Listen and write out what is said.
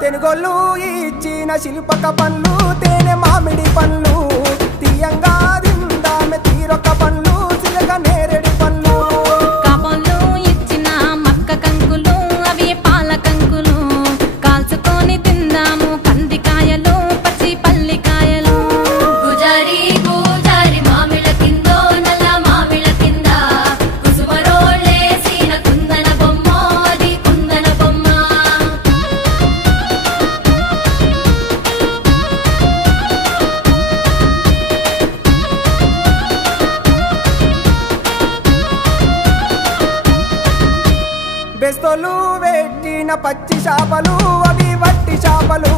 తెనుగోళ్ళు ఇచ్చిన శిల్పక పండ్లు తేనె మామిడి పండ్లు తీయంగా దిందామె తీరొక్క పండ్లు సిలక నేరేడి పండ్లు కాపంలు ఇచ్చిన మక్క కంకులు అవి పాల కంకులు కాల్చుకొని తిందాము కందికాయలు పచ్చి పల్లికాయలు గుజారి గుజారి మామిళ్ళ కిందో నల్ల మామిళ్ళ కింద కుసుమరోళ్ళేసిన కుందన బొమ్మ అది కుందన బొమ్మ బెస్తోలు పెట్టిన పచ్చి చేపలు అవి వట్టి చేపలు